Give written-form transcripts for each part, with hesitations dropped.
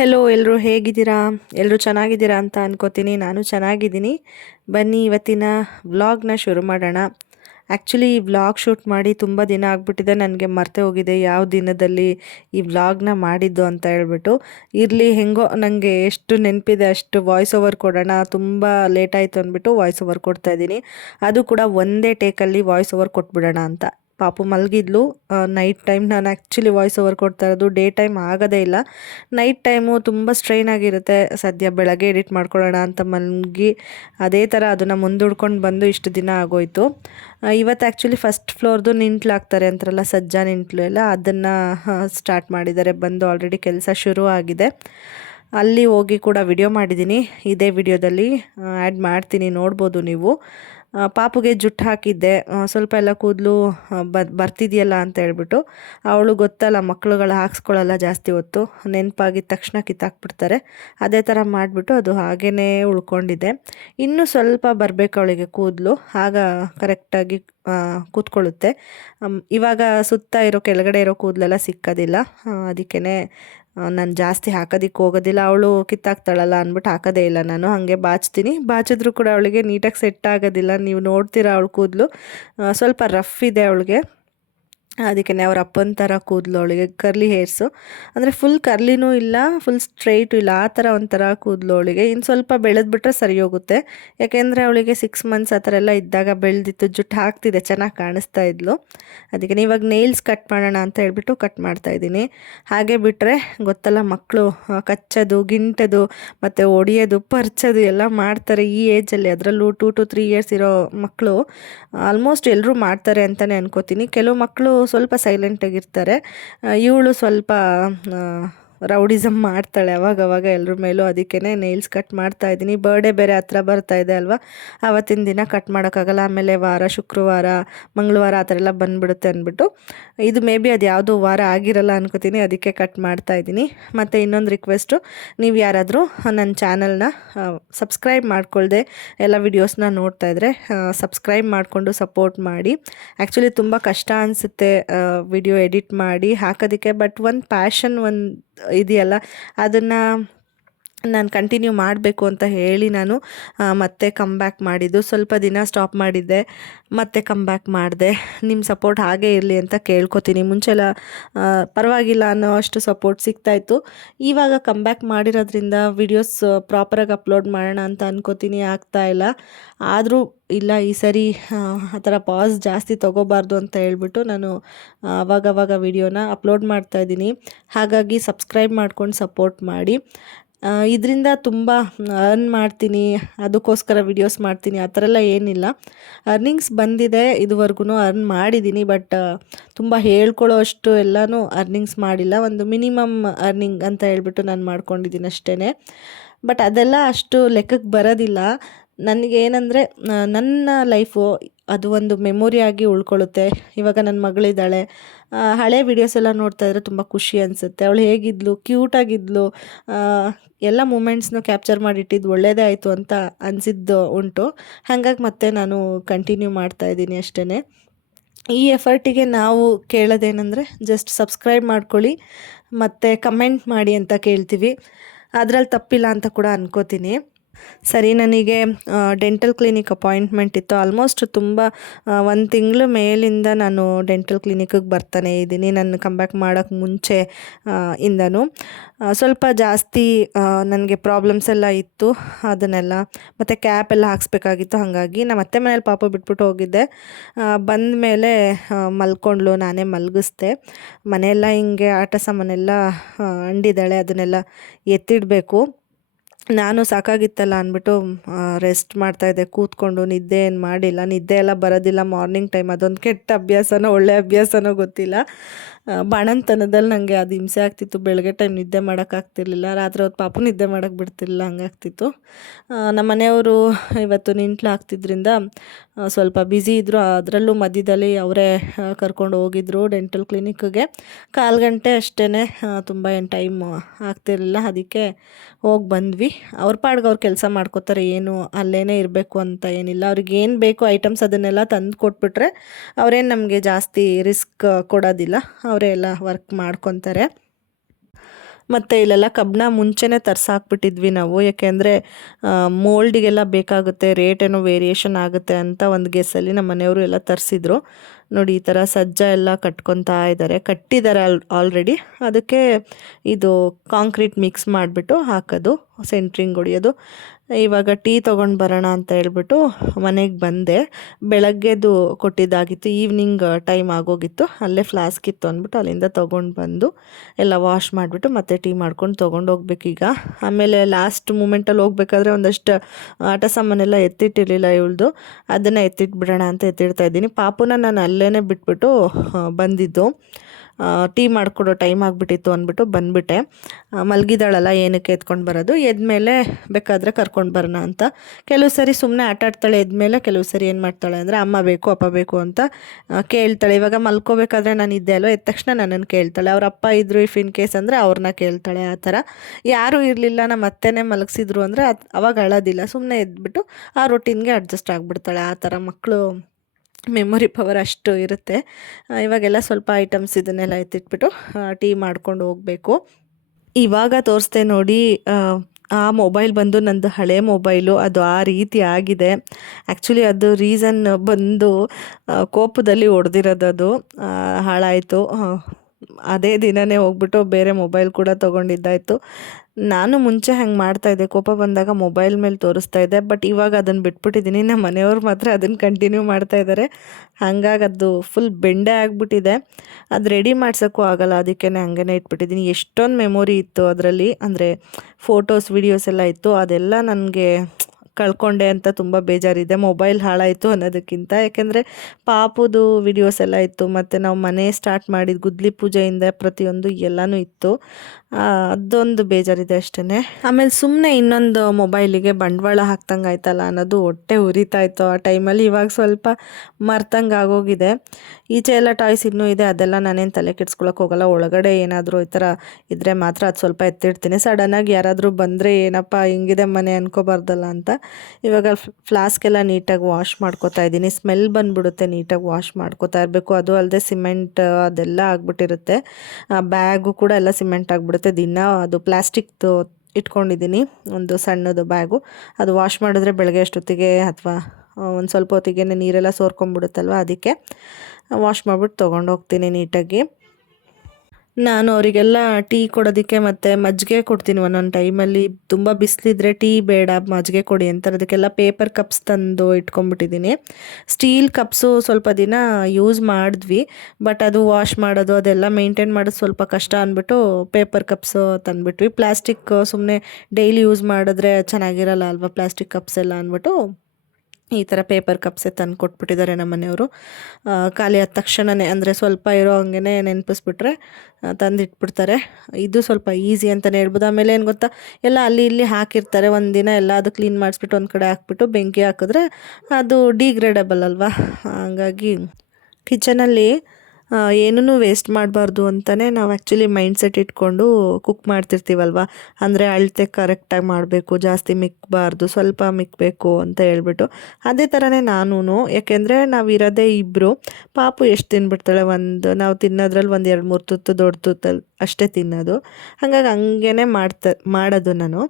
Hello ಎಲ್ಲರೂ ಹೇಗಿದ್ದೀರಾ? ಎಲ್ಲರೂ ಚೆನ್ನಾಗಿದ್ದೀರಾ ಅಂತ ಅನ್ಕೋತೀನಿ. ನಾನು ಚೆನ್ನಾಗಿದ್ದೀನಿ. ಬನ್ನಿ ಇವತ್ತಿನ ವ್ಲಾಗ್ನ ಶುರು ಮಾಡೋಣ. ಆ್ಯಕ್ಚುಲಿ ಈ ವ್ಲಾಗ್ ಶೂಟ್ ಮಾಡಿ ತುಂಬ ದಿನ ಆಗಿಬಿಟ್ಟಿದೆ. ನನಗೆ ಮರ್ತೇ ಹೋಗಿದೆ ಯಾವ ದಿನದಲ್ಲಿ ಈ ವ್ಲಾಗ್ನ ಮಾಡಿದ್ದು ಅಂತ ಹೇಳ್ಬಿಟ್ಟು. ಇರಲಿ ಹೆಂಗೋ ನನಗೆ ಎಷ್ಟು ನೆನಪಿದೆ ಅಷ್ಟು ವಾಯ್ಸ್ ಓವರ್ ಕೊಡೋಣ. ತುಂಬ ಲೇಟ್ ಆಯಿತು ಅಂದ್ಬಿಟ್ಟು ವಾಯ್ಸ್ ಓವರ್ ಕೊಡ್ತಾಯಿದ್ದೀನಿ. ಅದು ಕೂಡ ಒಂದೇ ಟೇಕಲ್ಲಿ ವಾಯ್ಸ್ ಓವರ್ ಕೊಟ್ಬಿಡೋಣ ಅಂತ. ಪಾಪು ಮಲಗಿದ್ಲು. ನೈಟ್ ಟೈಮ್ ನಾನು ಆ್ಯಕ್ಚುಲಿ ವಾಯ್ಸ್ ಓವರ್ ಕೊಡ್ತಾ ಇರೋದು. ಡೇ ಟೈಮ್ ಆಗೋದೇ ಇಲ್ಲ. ನೈಟ್ ಟೈಮು ತುಂಬ ಸ್ಟ್ರೈನ್ ಆಗಿರುತ್ತೆ. ಸದ್ಯ ಬೆಳಗ್ಗೆ ಎಡಿಟ್ ಮಾಡ್ಕೊಳ್ಳೋಣ ಅಂತ ಮಲಗಿ ಅದೇ ಥರ ಅದನ್ನು ಮುಂದೂಡ್ಕೊಂಡು ಬಂದು ಇಷ್ಟು ದಿನ ಆಗೋಯ್ತು. ಇವತ್ತು ಆ್ಯಕ್ಚುಲಿ ಫಸ್ಟ್ ಫ್ಲೋರ್ದು ನಿಂಟ್ಲು ಹಾಕ್ತಾರೆ ಅಂತಾರಲ್ಲ, ಸಜ್ಜಾ ನಿಂಟ್ಲು ಎಲ್ಲ, ಅದನ್ನು ಸ್ಟಾರ್ಟ್ ಮಾಡಿದ್ದಾರೆ. ಬಂದು ಆಲ್ರೆಡಿ ಕೆಲಸ ಶುರು ಆಗಿದೆ. ಅಲ್ಲಿ ಹೋಗಿ ಕೂಡ ವಿಡಿಯೋ ಮಾಡಿದ್ದೀನಿ. ಇದೇ ವಿಡಿಯೋದಲ್ಲಿ ಆ್ಯಡ್ ಮಾಡ್ತೀನಿ, ನೋಡ್ಬೋದು ನೀವು. ಪಾಪುಗೆ ಜುಟ್ಟು ಹಾಕಿದ್ದೆ. ಸ್ವಲ್ಪ ಎಲ್ಲ ಕೂದಲು ಬರ್ತಿದೆಯಲ್ಲ ಅಂತ ಹೇಳ್ಬಿಟ್ಟು. ಅವಳು ಗೊತ್ತಲ್ಲ, ಮಕ್ಕಳುಗಳು ಹಾಕ್ಸ್ಕೊಳ್ಳಲ್ಲ ಜಾಸ್ತಿ ಹೊತ್ತು, ನೆನಪಾಗಿದ್ದ ತಕ್ಷಣ ಕಿತ್ತಾಕ್ಬಿಡ್ತಾರೆ. ಅದೇ ಥರ ಮಾಡಿಬಿಟ್ಟು ಅದು ಹಾಗೇ ಉಳ್ಕೊಂಡಿದೆ. ಇನ್ನೂ ಸ್ವಲ್ಪ ಬರಬೇಕು ಅವಳಿಗೆ ಕೂದಲು, ಆಗ ಕರೆಕ್ಟಾಗಿ ಕೂತ್ಕೊಳ್ಳುತ್ತೆ. ಇವಾಗ ಸುತ್ತ ಇರೋ ಕೆಳಗಡೆ ಇರೋ ಕೂದಲೆಲ್ಲ ಸಿಕ್ಕೋದಿಲ್ಲ. ಅದಕ್ಕೇ ನಾನು ಜಾಸ್ತಿ ಹಾಕೋದಕ್ಕೆ ಹೋಗೋದಿಲ್ಲ. ಅವಳು ಕಿತ್ತಾಕ್ತಾಳಲ್ಲ ಅಂದ್ಬಿಟ್ಟು ಹಾಕೋದೇ ಇಲ್ಲ ನಾನು. ಹಾಗೆ ಬಾಚ್ತೀನಿ. ಬಾಚಿದ್ರೂ ಕೂಡ ಅವಳಿಗೆ ನೀಟಾಗಿ ಸೆಟ್ ಆಗೋದಿಲ್ಲ. ನೀವು ನೋಡ್ತೀರಾ ಅವಳ ಕೂದಲು ಸ್ವಲ್ಪ ರಫ್ ಇದೆ ಅವಳಿಗೆ. ಅದಕ್ಕೆ ಅವ್ರ ಅಪ್ಪನ ಥರ ಕೂದಲು ಅವಳಿಗೆ, ಕರ್ಲಿ ಹೇರ್ಸು. ಅಂದರೆ ಫುಲ್ ಕರ್ಲಿನೂ ಇಲ್ಲ, ಫುಲ್ ಸ್ಟ್ರೈಟು ಇಲ್ಲ, ಆ ಥರ ಒಂಥರ ಕೂದಲು ಅವಳಿಗೆ. ಇನ್ನು ಸ್ವಲ್ಪ ಬೆಳೆದ್ಬಿಟ್ರೆ ಸರಿ ಹೋಗುತ್ತೆ. ಯಾಕೆಂದರೆ ಅವಳಿಗೆ 6 ಮಂತ್ಸ್ ಆ ಥರ ಎಲ್ಲ ಇದ್ದಾಗ ಬೆಳೆದಿತ್ತು, ಜುಟ್ಟು ಹಾಕ್ತಿದೆ, ಚೆನ್ನಾಗಿ ಕಾಣಿಸ್ತಾ ಇದ್ಲು. ಅದಕ್ಕೆ ಇವಾಗ ನೇಲ್ಸ್ ಕಟ್ ಮಾಡೋಣ ಅಂತ ಹೇಳ್ಬಿಟ್ಟು ಕಟ್ ಮಾಡ್ತಾಯಿದ್ದೀನಿ. ಹಾಗೆ ಬಿಟ್ಟರೆ ಗೊತ್ತಲ್ಲ, ಮಕ್ಕಳು ಕಚ್ಚೋದು, ಗಿಂಟೋದು, ಮತ್ತು ಒಡೆಯೋದು, ಪರ್ಚೋದು ಎಲ್ಲ ಮಾಡ್ತಾರೆ ಈ ಏಜಲ್ಲಿ. ಅದರಲ್ಲೂ 2 to 3 years ಇರೋ ಮಕ್ಕಳು ಆಲ್ಮೋಸ್ಟ್ ಎಲ್ಲರೂ ಮಾಡ್ತಾರೆ ಅಂತಲೇ ಅನ್ಕೋತೀನಿ. ಕೆಲವು ಮಕ್ಕಳು ಸ್ವಲ್ಪ ಸೈಲೆಂಟಾಗಿರ್ತಾರೆ. ಇವಳು ಸ್ವಲ್ಪ ರೌಡಿಸಮ್ ಮಾಡ್ತಾಳೆ ಅವಾಗವಾಗ ಎಲ್ಲರ ಮೇಲೂ. ಅದಕ್ಕೇ ನೇಲ್ಸ್ ಕಟ್ ಮಾಡ್ತಾಯಿದ್ದೀನಿ. ಬರ್ಡೇ ಬೇರೆ ಹತ್ರ ಬರ್ತಾಯಿದೆ ಅಲ್ವಾ, ಆವತ್ತಿನ ದಿನ ಕಟ್ ಮಾಡೋಕ್ಕಾಗಲ್ಲ. ಆಮೇಲೆ ವಾರ ಶುಕ್ರವಾರ, ಮಂಗಳವಾರ ಆ ಥರ ಎಲ್ಲ ಬಂದುಬಿಡುತ್ತೆ ಅಂದ್ಬಿಟ್ಟು. ಇದು ಮೇ ಬಿ ಅದು ಯಾವುದೋ ವಾರ ಆಗಿರಲ್ಲ ಅನ್ಕೋತೀನಿ, ಅದಕ್ಕೆ ಕಟ್ ಮಾಡ್ತಾಯಿದ್ದೀನಿ. ಮತ್ತು ಇನ್ನೊಂದು ರಿಕ್ವೆಸ್ಟು, ನೀವು ಯಾರಾದರೂ ನನ್ನ ಚಾನಲ್ನ ಸಬ್ಸ್ಕ್ರೈಬ್ ಮಾಡ್ಕೊಳ್ದೆ ಎಲ್ಲ ವೀಡಿಯೋಸ್ನ ನೋಡ್ತಾಯಿದ್ರೆ ಸಬ್ಸ್ಕ್ರೈಬ್ ಮಾಡಿಕೊಂಡು ಸಪೋರ್ಟ್ ಮಾಡಿ. ಆ್ಯಕ್ಚುಲಿ ತುಂಬ ಕಷ್ಟ ಅನಿಸುತ್ತೆ ವಿಡಿಯೋ ಎಡಿಟ್ ಮಾಡಿ ಹಾಕೋದಕ್ಕೆ. ಬಟ್ ಒಂದು ಪ್ಯಾಷನ್ ಒಂದು ಇದೆಯಲ್ಲ, ಅದನ್ನು ನಾನು ಕಂಟಿನ್ಯೂ ಮಾಡಬೇಕು ಅಂತ ಹೇಳಿ ನಾನು ಮತ್ತೆ ಕಮ್ ಬ್ಯಾಕ್ ಮಾಡಿದ್ದು. ಸ್ವಲ್ಪ ದಿನ ಸ್ಟಾಪ್ ಮಾಡಿದ್ದೆ, ಮತ್ತೆ ಕಮ್ ಬ್ಯಾಕ್ ಮಾಡಿದೆ. ನಿಮ್ಮ ಸಪೋರ್ಟ್ ಹಾಗೇ ಇರಲಿ ಅಂತ ಕೇಳ್ಕೊತೀನಿ. ಮುಂಚೆಲ್ಲ ಪರವಾಗಿಲ್ಲ ಅನ್ನೋ ಅಷ್ಟು ಸಪೋರ್ಟ್ ಸಿಗ್ತಾಯಿತ್ತು. ಇವಾಗ ಕಮ್ ಬ್ಯಾಕ್ ಮಾಡಿರೋದ್ರಿಂದ ವಿಡಿಯೋಸ್ ಪ್ರಾಪರಾಗಿ ಅಪ್ಲೋಡ್ ಮಾಡೋಣ ಅಂತ ಅನ್ಕೋತೀನಿ, ಆಗ್ತಾಯಿಲ್ಲ. ಆದರೂ ಇಲ್ಲ, ಈ ಸರಿ ಆ ಥರ ಪಾಸ್ ಜಾಸ್ತಿ ತೊಗೋಬಾರ್ದು ಅಂತ ಹೇಳ್ಬಿಟ್ಟು ನಾನು ಅವಾಗವಾಗ ವಿಡಿಯೋನ ಅಪ್ಲೋಡ್ ಮಾಡ್ತಾಯಿದ್ದೀನಿ. ಹಾಗಾಗಿ ಸಬ್ಸ್ಕ್ರೈಬ್ ಮಾಡ್ಕೊಂಡು ಸಪೋರ್ಟ್ ಮಾಡಿ. ಇದರಿಂದ ತುಂಬ ಅರ್ನ್ ಮಾಡ್ತೀನಿ, ಅದಕ್ಕೋಸ್ಕರ ವಿಡಿಯೋಸ್ ಮಾಡ್ತೀನಿ ಆ ಥರ ಎಲ್ಲ ಏನಿಲ್ಲ. ಅರ್ನಿಂಗ್ಸ್ ಬಂದಿದೆ, ಇದುವರೆಗೂ ಅರ್ನ್ ಮಾಡಿದ್ದೀನಿ. ಬಟ್ ತುಂಬ ಹೇಳ್ಕೊಳ್ಳೋ ಅಷ್ಟು ಎಲ್ಲನೂ ಅರ್ನಿಂಗ್ಸ್ ಮಾಡಿಲ್ಲ. ಒಂದು ಮಿನಿಮಮ್ ಅರ್ನಿಂಗ್ ಅಂತ ಹೇಳ್ಬಿಟ್ಟು ನಾನು ಮಾಡ್ಕೊಂಡಿದ್ದೀನಿ ಅಷ್ಟೇ. ಬಟ್ ಅದೆಲ್ಲ ಅಷ್ಟು ಲೆಕ್ಕಕ್ಕೆ ಬರೋದಿಲ್ಲ. ನನಗೇನೆಂದರೆ ನನ್ನ ಲೈಫು ಅದು ಒಂದು ಮೆಮೊರಿಯಾಗಿ ಉಳ್ಕೊಳ್ಳುತ್ತೆ. ಇವಾಗ ನನ್ನ ಮಗಳಿದ್ದಾಳೆ, ಹಳೆ ವೀಡಿಯೋಸ್ ಎಲ್ಲ ನೋಡ್ತಾಯಿದ್ರೆ ತುಂಬ ಖುಷಿ ಅನಿಸುತ್ತೆ. ಅವಳು ಹೇಗಿದ್ಲು, ಕ್ಯೂಟಾಗಿದ್ಲು, ಎಲ್ಲ ಮೂಮೆಂಟ್ಸ್ನು ಕ್ಯಾಪ್ಚರ್ ಮಾಡಿಟ್ಟಿದ್ದು ಒಳ್ಳೆಯದೇ ಆಯಿತು ಅಂತ ಅನಿಸಿದ್ದು ಉಂಟು. ಹಾಗಾಗಿ ಮತ್ತೆ ನಾನು ಕಂಟಿನ್ಯೂ ಮಾಡ್ತಾಯಿದ್ದೀನಿ ಅಷ್ಟೇ. ಈ ಎಫರ್ಟಿಗೆ ನಾವು ಕೇಳೋದೇನೆಂದರೆ ಜಸ್ಟ್ ಸಬ್ಸ್ಕ್ರೈಬ್ ಮಾಡ್ಕೊಳ್ಳಿ ಮತ್ತು ಕಮೆಂಟ್ ಮಾಡಿ ಅಂತ ಕೇಳ್ತೀವಿ. ಅದರಲ್ಲಿ ತಪ್ಪಿಲ್ಲ ಅಂತ ಕೂಡ ಅನ್ಕೋತೀನಿ. ಸರಿ, ನನಗೆ ಡೆಂಟಲ್ ಕ್ಲಿನಿಕ್ ಅಪಾಯಿಂಟ್ಮೆಂಟ್ ಇತ್ತು. ಆಲ್ಮೋಸ್ಟ್ ತುಂಬ 1 ತಿಂಗಳು ಮೇಲಿಂದ ನಾನು ಡೆಂಟಲ್ ಕ್ಲಿನಿಕ್ಕಿಗೆ ಬರ್ತಾನೆ ಇದ್ದೀನಿ. ನಾನು ಕಮ್ ಬ್ಯಾಕ್ ಮಾಡೋಕ್ಕೆ ಮುಂಚೆ ಇಂದನೂ ಸ್ವಲ್ಪ ಜಾಸ್ತಿ ನನಗೆ ಪ್ರಾಬ್ಲಮ್ಸ್ ಎಲ್ಲ ಇತ್ತು. ಅದನ್ನೆಲ್ಲ ಮತ್ತು ಕ್ಯಾಪ್ ಎಲ್ಲ ಹಾಕ್ಸ್ಬೇಕಾಗಿತ್ತು. ಹಾಗಾಗಿ ನಮ್ಮ ಅತ್ತೆ ಮನೇಲಿ ಪಾಪ ಬಿಟ್ಬಿಟ್ಟು ಹೋಗಿದ್ದೆ. ಬಂದ ಮೇಲೆ ಮಲ್ಕೊಂಡ್ಲು, ನಾನೇ ಮಲಗಿಸ್ದೆ. ಮನೆಯೆಲ್ಲ ಹಿಂಗೆ ಆಟ ಸಾಮಾನೆಲ್ಲ ಅಂಡಿದ್ದಾಳೆ, ಅದನ್ನೆಲ್ಲ ಎತ್ತಿಡಬೇಕು. ನಾನು ಸಾಕಾಗಿತ್ತಲ್ಲ ಅಂದ್ಬಿಟ್ಟು ರೆಸ್ಟ್ ಮಾಡ್ತಾಯಿದ್ದೆ ಕೂತ್ಕೊಂಡು. ನಿದ್ದೆ ಏನು ಮಾಡಿಲ್ಲ, ನಿದ್ದೆ ಎಲ್ಲ ಬರೋದಿಲ್ಲ ಮಾರ್ನಿಂಗ್ ಟೈಮ್. ಅದೊಂದು ಕೆಟ್ಟ ಅಭ್ಯಾಸನೋ ಒಳ್ಳೆ ಅಭ್ಯಾಸನೋ ಗೊತ್ತಿಲ್ಲ. ಬಾಣಂತನದಲ್ಲಿ ನನಗೆ ಅದು ಹಿಂಸೆ ಆಗ್ತಿತ್ತು. ಬೆಳಗ್ಗೆ ಟೈಮ್ ನಿದ್ದೆ ಮಾಡೋಕ್ಕಾಗ್ತಿರ್ಲಿಲ್ಲ, ರಾತ್ರಿ ಹೊತ್ತು ಪಾಪು ನಿದ್ದೆ ಮಾಡೋಕ್ಕೆ ಬಿಡ್ತಿರ್ಲಿಲ್ಲ, ಹಂಗಾಗ್ತಿತ್ತು. ನಮ್ಮ ಮನೆಯವರು ಇವತ್ತು ನಿಂಟ್ಲು ಹಾಕ್ತಿದ್ರಿಂದ ಸ್ವಲ್ಪ ಬ್ಯುಸಿ ಇದ್ದರು. ಅದರಲ್ಲೂ ಮಧ್ಯದಲ್ಲಿ ಅವರೇ ಕರ್ಕೊಂಡು ಹೋಗಿದ್ರು ಡೆಂಟಲ್ ಕ್ಲಿನಿಕ್ಕಿಗೆ. 1/4 ಗಂಟೆ ಅಷ್ಟೇ, ತುಂಬ ಏನು ಟೈಮ್ ಆಗ್ತಿರಲಿಲ್ಲ. ಅದಕ್ಕೆ ಹೋಗಿ ಬಂದ್ವಿ. ಅವ್ರ ಪಾಡ್ಗೆ ಅವ್ರು ಕೆಲಸ ಮಾಡ್ಕೋತಾರೆ, ಏನು ಅಲ್ಲೇ ಇರಬೇಕು ಅಂತ ಏನಿಲ್ಲ. ಅವ್ರಿಗೆ ಏನು ಬೇಕು ಐಟಮ್ಸ್ ಅದನ್ನೆಲ್ಲ ತಂದು ಕೊಟ್ಬಿಟ್ರೆ ಅವರೇನು ನಮಗೆ ಜಾಸ್ತಿ ರಿಸ್ಕ್ ಕೊಡೋದಿಲ್ಲ, ಅವರೇ ಎಲ್ಲ ವರ್ಕ್ ಮಾಡ್ಕೊತಾರೆ. ಮತ್ತು ಇಲ್ಲೆಲ್ಲ ಕಬ್ಬನ್ನ ಮುಂಚೆನೇ ತರ್ಸಾಕ್ಬಿಟ್ಟಿದ್ವಿ ನಾವು, ಯಾಕೆಂದರೆ ಮೋಲ್ಡಿಗೆಲ್ಲ ಬೇಕಾಗುತ್ತೆ, ರೇಟ್ ಏನೋ ವೇರಿಯೇಷನ್ ಆಗುತ್ತೆ ಅಂತ ಒಂದು ಗೆಸ್ಸಲ್ಲಿ ನಮ್ಮ ಮನೆಯವರು ಎಲ್ಲ ತರಿಸಿದ್ರು. ನೋಡಿ ಈ ಥರ ಸಜ್ಜ ಎಲ್ಲ ಕಟ್ಕೊತಾ ಇದ್ದಾರೆ, ಕಟ್ಟಿದ್ದಾರೆ ಆಲ್ರೆಡಿ. ಅದಕ್ಕೆ ಇದು ಕಾಂಕ್ರೀಟ್ ಮಿಕ್ಸ್ ಮಾಡಿಬಿಟ್ಟು ಹಾಕೋದು, ಸೆಂಟ್ರಿಂಗ್ ಹೊಡಿಯೋದು. ಇವಾಗ ಟೀ ತೊಗೊಂಡು ಬರೋಣ ಅಂತ ಹೇಳ್ಬಿಟ್ಟು ಮನೆಗೆ ಬಂದೆ. ಬೆಳಗ್ಗೆದು ಕೊಟ್ಟಿದ್ದಾಗಿತ್ತು, ಈವ್ನಿಂಗ್ ಟೈಮ್ ಆಗೋಗಿತ್ತು. ಅಲ್ಲೇ ಫ್ಲಾಸ್ಕ್ ಇತ್ತು ಅಂದ್ಬಿಟ್ಟು ಅಲ್ಲಿಂದ ತೊಗೊಂಡು ಬಂದು ಎಲ್ಲ ವಾಶ್ ಮಾಡಿಬಿಟ್ಟು ಮತ್ತೆ ಟೀ ಮಾಡ್ಕೊಂಡು ತೊಗೊಂಡು ಹೋಗ್ಬೇಕೀಗ. ಆಮೇಲೆ ಲಾಸ್ಟ್ ಮೂಮೆಂಟಲ್ಲಿ ಹೋಗ್ಬೇಕಾದ್ರೆ ಒಂದಷ್ಟು ಆಟ ಸಾಮಾನೆಲ್ಲ ಎತ್ತಿಟ್ಟಿರಲಿಲ್ಲ ಇವಳ್ದು, ಅದನ್ನು ಎತ್ತಿಟ್ಬಿಡೋಣ ಅಂತ ಎತ್ತಿಡ್ತಾ ಇದ್ದೀನಿ. ಪಾಪುನ ನಾನು ಅಲ್ಲೇ ಬಿಟ್ಬಿಟ್ಟು ಬಂದಿದ್ದು. ಟೀ ಮಾಡಿಕೊಡೋ ಟೈಮ್ ಆಗಿಬಿಟ್ಟಿತ್ತು ಅಂದ್ಬಿಟ್ಟು ಬಂದುಬಿಟ್ಟೆ. ಮಲಗಿದಾಳಲ್ಲ, ಏನಕ್ಕೆ ಎತ್ಕೊಂಡು ಬರೋದು, ಎದ್ಮೇಲೆ ಬೇಕಾದರೆ ಕರ್ಕೊಂಡು ಬರೋಣ ಅಂತ. ಕೆಲವು ಸರಿ ಸುಮ್ಮನೆ ಆಟಾಡ್ತಾಳೆ ಎದ್ಮೇಲೆ, ಕೆಲವು ಸರಿ ಏನು ಮಾಡ್ತಾಳೆ ಅಂದರೆ ಅಮ್ಮ ಬೇಕು ಅಪ್ಪ ಬೇಕು ಅಂತ ಕೇಳ್ತಾಳೆ. ಇವಾಗ ಮಲ್ಕೋಬೇಕಾದ್ರೆ ನಾನು ಇದ್ದೆ ಅಲ್ವ, ಎದ್ದ ತಕ್ಷಣ ನನ್ನನ್ನು ಕೇಳ್ತಾಳೆ. ಅವ್ರ ಅಪ್ಪ ಇದ್ದರು ಇಫ್ ಇನ್ ಕೇಸ್ ಅಂದರೆ ಅವ್ರನ್ನ ಕೇಳ್ತಾಳೆ. ಆ ಥರ ಯಾರೂ ಇರಲಿಲ್ಲ, ನಮ್ಮ ಅತ್ತೆನೇ ಮಲಗಿಸಿದ್ರು ಅಂದರೆ ಅವಾಗ ಅಳೋದಿಲ್ಲ, ಸುಮ್ಮನೆ ಎದ್ಬಿಟ್ಟು ಆ ರೊಟೀನ್ಗೆ ಅಡ್ಜಸ್ಟ್ ಆಗಿಬಿಡ್ತಾಳೆ. ಆ ಥರ ಮಕ್ಕಳು ಮೆಮೊರಿ ಪವರ್ ಅಷ್ಟು ಇರುತ್ತೆ. ಇವಾಗೆಲ್ಲ ಸ್ವಲ್ಪ ಐಟಮ್ಸ್ ಇದನ್ನೆಲ್ಲ ಎತ್ತಿಟ್ಬಿಟ್ಟು ಟೀ ಮಾಡ್ಕೊಂಡು ಹೋಗಬೇಕು. ಇವಾಗ ತೋರಿಸ್ದೆ ನೋಡಿ, ಆ ಮೊಬೈಲ್ ಬಂದು ನಂದು ಹಳೆ ಮೊಬೈಲು, ಅದು ಆ ರೀತಿ ಆಗಿದೆ. ಆ್ಯಕ್ಚುಲಿ ಅದು ರೀಸನ್ ಬಂದು ಕೋಪದಲ್ಲಿ ಹೊಡೆದಿರೋದು, ಅದು ಹಾಳಾಯಿತು. ಅದೇ ದಿನವೇ ಹೋಗ್ಬಿಟ್ಟು ಬೇರೆ ಮೊಬೈಲ್ ಕೂಡ ತೊಗೊಂಡಿದ್ದಾಯಿತು. ನಾನು ಮುಂಚೆ ಹಂಗೆ ಮಾಡ್ತಾಯಿದ್ದೆ, ಕೋಪ ಬಂದಾಗ ಮೊಬೈಲ್ ಮೇಲೆ ತೋರಿಸ್ತಾ ಇದ್ದೆ. ಬಟ್ ಇವಾಗ ಅದನ್ನು ಬಿಟ್ಬಿಟ್ಟಿದ್ದೀನಿ. ನಮ್ಮ ಮನೆಯವ್ರು ಮಾತ್ರ ಅದನ್ನು ಕಂಟಿನ್ಯೂ ಮಾಡ್ತಾಯಿದ್ದಾರೆ. ಹಾಗಾಗಿ ಅದು ಫುಲ್ ಬೆಂಡೆ ಆಗಿಬಿಟ್ಟಿದೆ. ಅದು ರೆಡಿ ಮಾಡ್ಸೋಕ್ಕೂ ಆಗೋಲ್ಲ, ಅದಕ್ಕೇ ಹಂಗೇ ಇಟ್ಬಿಟ್ಟಿದ್ದೀನಿ. ಎಷ್ಟೊಂದು ಮೆಮೊರಿ ಇತ್ತು ಅದರಲ್ಲಿ, ಅಂದರೆ ಫೋಟೋಸ್ ವಿಡಿಯೋಸ್ ಎಲ್ಲ ಇತ್ತು, ಅದೆಲ್ಲ ನನಗೆ ಕಳ್ಕೊಂಡೆ ಅಂತ ತುಂಬ ಬೇಜಾರಿದೆ. ಮೊಬೈಲ್ ಹಾಳಾಯಿತು ಅನ್ನೋದಕ್ಕಿಂತ, ಯಾಕೆಂದರೆ ಪಾಪುದು ವಿಡಿಯೋಸ್ ಎಲ್ಲ ಇತ್ತು, ಮತ್ತು ನಾವು ಮನೆ ಸ್ಟಾರ್ಟ್ ಮಾಡಿದ ಗುದ್ಲಿ ಪೂಜೆಯಿಂದ ಪ್ರತಿಯೊಂದು ಎಲ್ಲನೂ ಇತ್ತು. ಅದೊಂದು ಬೇಜಾರಿದೆ ಅಷ್ಟೇ. ಆಮೇಲೆ ಸುಮ್ಮನೆ ಇನ್ನೊಂದು ಮೊಬೈಲಿಗೆ ಬಂಡವಾಳ ಹಾಕ್ದಂಗೆ ಆಯ್ತಲ್ಲ ಅನ್ನೋದು ಹೊಟ್ಟೆ ಉರಿತಾ ಇತ್ತು ಆ ಟೈಮಲ್ಲಿ. ಇವಾಗ ಸ್ವಲ್ಪ ಮರ್ತಂಗೆ ಆಗೋಗಿದೆ. ಈಚೆ ಎಲ್ಲ ಟಾಯ್ಸ್ ಇನ್ನೂ ಇದೆ, ಅದೆಲ್ಲ ನಾನೇನು ತಲೆ ಕೆಡ್ಸ್ಕೊಳಕ್ಕೆ ಹೋಗಲ್ಲ. ಒಳಗಡೆ ಏನಾದರೂ ಈ ಥರ ಇದ್ದರೆ ಮಾತ್ರ ಅದು ಸ್ವಲ್ಪ ಎತ್ತಿಡ್ತೀನಿ. ಸಡನ್ನಾಗಿ ಯಾರಾದರೂ ಬಂದರೆ ಏನಪ್ಪ ಹಿಂಗಿದೆ ಮನೆ ಅನ್ಕೋಬಾರ್ದಲ್ಲ ಅಂತ ಇವಾಗ ಫ್ಲಾಸ್ಕೆಲ್ಲ ನೀಟಾಗಿ ವಾಶ್ ಮಾಡ್ಕೋತಾ ಇದ್ದೀನಿ. ಸ್ಮೆಲ್ ಬಂದುಬಿಡುತ್ತೆ, ನೀಟಾಗಿ ವಾಶ್ ಮಾಡ್ಕೋತಾ ಇರಬೇಕು. ಅದು ಅಲ್ಲದೆ ಸಿಮೆಂಟ್ ಅದೆಲ್ಲ ಆಗಿಬಿಟ್ಟಿರುತ್ತೆ. ಬ್ಯಾಗು ಕೂಡ ಎಲ್ಲ ಸಿಮೆಂಟ್ ಆಗಿಬಿಡುತ್ತೆ. ದಿನ ಅದು ಪ್ಲಾಸ್ಟಿಕ್ದು ಇಟ್ಕೊಂಡಿದ್ದೀನಿ, ಒಂದು ಸಣ್ಣದು ಬ್ಯಾಗು. ಅದು ವಾಶ್ ಮಾಡಿದ್ರೆ ಬೆಳಗ್ಗೆ ಅಷ್ಟೊತ್ತಿಗೆ ಅಥವಾ ಒಂದು ಸ್ವಲ್ಪ ಹೊತ್ತಿಗೆ ನೀರೆಲ್ಲ ಸೋರ್ಕೊಂಡ್ಬಿಡುತ್ತಲ್ವ, ಅದಕ್ಕೆ ವಾಶ್ ಮಾಡಿಬಿಟ್ಟು ತೊಗೊಂಡು ಹೋಗ್ತೀನಿ ನೀಟಾಗಿ. ನಾನು ಅವರಿಗೆಲ್ಲ ಟೀ ಕೊಡೋದಕ್ಕೆ ಮತ್ತು ಮಜ್ಜಿಗೆ ಕೊಡ್ತೀನಿ. ಒಂದೊಂದು ಟೈಮಲ್ಲಿ ತುಂಬ ಬಿಸಿಲಿದ್ರೆ ಟೀ ಬೇಡ ಮಜ್ಜಿಗೆ ಕೊಡಿ ಅಂತಾರೆ. ಅದಕ್ಕೆಲ್ಲ ಪೇಪರ್ ಕಪ್ಸ್ ತಂದು ಇಟ್ಕೊಂಡ್ಬಿಟ್ಟಿದ್ದೀನಿ. ಸ್ಟೀಲ್ ಕಪ್ಸು ಸ್ವಲ್ಪ ದಿನ ಯೂಸ್ ಮಾಡಿದ್ವಿ, ಬಟ್ ಅದು ವಾಶ್ ಮಾಡೋದು ಅದೆಲ್ಲ ಮೇಂಟೈನ್ ಮಾಡೋದು ಸ್ವಲ್ಪ ಕಷ್ಟ ಅಂದ್ಬಿಟ್ಟು ಪೇಪರ್ ಕಪ್ಸು ತಂದುಬಿಟ್ವಿ. ಪ್ಲಾಸ್ಟಿಕ್ ಸುಮ್ಮನೆ ಡೈಲಿ ಯೂಸ್ ಮಾಡಿದ್ರೆ ಚೆನ್ನಾಗಿರಲ್ಲ ಅಲ್ವಾ ಪ್ಲಾಸ್ಟಿಕ್ ಕಪ್ಸ್ ಎಲ್ಲ ಅಂದ್ಬಿಟ್ಟು ಈ ಥರ ಪೇಪರ್ ಕಪ್ಸೇ ತಂದು ಕೊಟ್ಬಿಟ್ಟಿದ್ದಾರೆ ನಮ್ಮ ಮನೆಯವರು. ಖಾಲಿ ಆದ ತಕ್ಷಣವೇ, ಅಂದರೆ ಸ್ವಲ್ಪ ಇರೋ ಹಂಗೆ ನೆನಪಿಸ್ಬಿಟ್ರೆ ತಂದಿಟ್ಬಿಡ್ತಾರೆ. ಇದು ಸ್ವಲ್ಪ ಈಸಿ ಅಂತಲೇ ಹೇಳ್ಬೋದು. ಆಮೇಲೆ ಏನು ಗೊತ್ತಾ, ಎಲ್ಲ ಅಲ್ಲಿ ಇಲ್ಲಿ ಹಾಕಿರ್ತಾರೆ, ಒಂದಿನ ಎಲ್ಲ ಅದು ಕ್ಲೀನ್ ಮಾಡಿಸ್ಬಿಟ್ಟು ಒಂದು ಕಡೆ ಹಾಕ್ಬಿಟ್ಟು ಬೆಂಕಿ ಹಾಕಿದ್ರೆ ಅದು ಡಿಗ್ರೇಡಬಲ್ ಅಲ್ವಾ. ಹಾಗಾಗಿ ಕಿಚನಲ್ಲಿ ಏನೂ ವೇಸ್ಟ್ ಮಾಡಬಾರ್ದು ಅಂತಲೇ ನಾವು ಆ್ಯಕ್ಚುಲಿ ಮೈಂಡ್ಸೆಟ್ ಇಟ್ಕೊಂಡು ಕುಕ್ ಮಾಡ್ತಿರ್ತೀವಲ್ವ. ಅಂದರೆ ಅಳತೆ ಕರೆಕ್ಟಾಗಿ ಮಾಡಬೇಕು, ಜಾಸ್ತಿ ಮಿಕ್ಕಬಾರ್ದು, ಸ್ವಲ್ಪ ಮಿಕ್ಕಬೇಕು ಅಂತ ಹೇಳ್ಬಿಟ್ಟು. ಅದೇ ಥರನೇ ನಾನೂ, ಯಾಕೆಂದರೆ ನಾವು ಇರೋದೇ ಇಬ್ಬರು. ಪಾಪು ಎಷ್ಟು ತಿನ್ಬಿಡ್ತಾಳೆ, ನಾವು ತಿನ್ನೋದ್ರಲ್ಲಿ ಒಂದು 2-3 ತುತ್ತು ದೊಡ್ಡ ತುತ್ತಲ್ಲಿ ಅಷ್ಟೇ ತಿನ್ನೋದು. ಹಾಗಾಗಿ ಹಂಗೇ ಮಾಡೋದು ನಾನು.